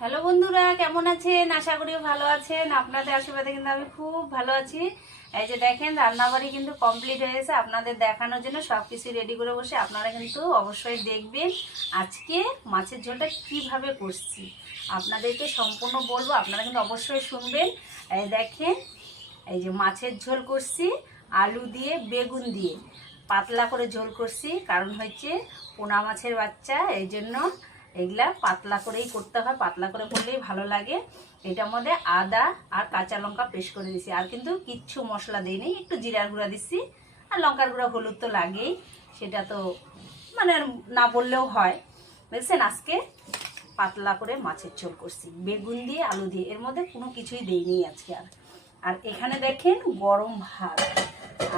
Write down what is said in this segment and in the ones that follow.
Hello বন্ধুরা, কেমন আছেন? আশা করি ভালো আছেন। আপনাদের আশীর্বাদে কিন্তু আমি খুব ভালো আছি। এই যে দেখেন, রান্নাবাড়ি কিন্তু কমপ্লিট হয়ে গেছে। আপনাদের দেখানোর জন্য সব কিছু রেডি করে বসে আপনারা কিন্তু অবশ্যই দেখবেন আজকে মাছের ঝোলটা কীভাবে করছি। আপনাদেরকে সম্পূর্ণ বলব, আপনারা কিন্তু অবশ্যই শুনবেন। এই দেখেন, এই যে মাছের ঝোল করছি, আলু দিয়ে, বেগুন দিয়ে। পাতলা করে ঝোল করছি, কারণ হচ্ছে পোনা মাছের বাচ্চা এই জন্য এগুলা পাতলা করেই করতে হয়, পাতলা করে করলেই ভালো লাগে। এটার মধ্যে আদা আর কাঁচা লঙ্কা পেস্ট করে দিছি। আর কিন্তু কিচ্ছু মশলা দিইনি, একটু জিরার গুঁড়া দিচ্ছি আর লঙ্কার গুঁড়া হলুদ তো লাগেই, সেটা তো মানে না বললেও হয়। বুঝছেন আজকে পাতলা করে মাছের ঝোল করছি, বেগুন দিয়ে, আলু দিয়ে। এর মধ্যে কোনো কিছুই দেইনি আজকে আর। আর এখানে দেখেন গরম ভাত।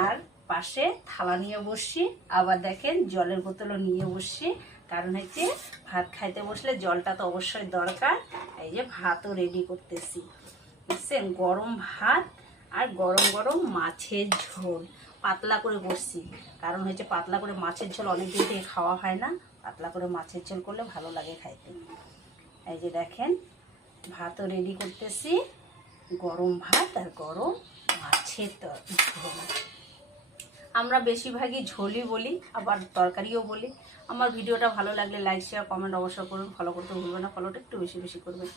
আর পাশে থালা নিয়ে বসছি আবার দেখেন জলের বোতলও নিয়ে বসছি কারণ হচ্ছে ভাত খাইতে বসলে জলটা তো অবশ্যই দরকার। এই যে ভাতও রেডি করতেছি। বুঝছেন? গরম ভাত আর গরম গরম মাছের ঝোল। পাতলা করে বসছি। কারণ হচ্ছে পাতলা করে মাছের ঝোল অনেক দিন থেকে খাওয়া হয় না। পাতলা করে মাছের ঝোল করলে ভালো লাগে খাইতে। এই যে দেখেন, ভাতও রেডি করতেছি। গরম ভাত আর গরম মাছের ঝোল। আমরা বেশিরভাগই ঝোলই বলি, আবার তরকারিও বলি। আমার ভিডিওটা ভালো লাগলে লাইক শেয়ার কমেন্ট অবশ্যই করুন। ফলো করতে ভুলবেন না। ফলোটা একটু বেশি বেশি করবেন।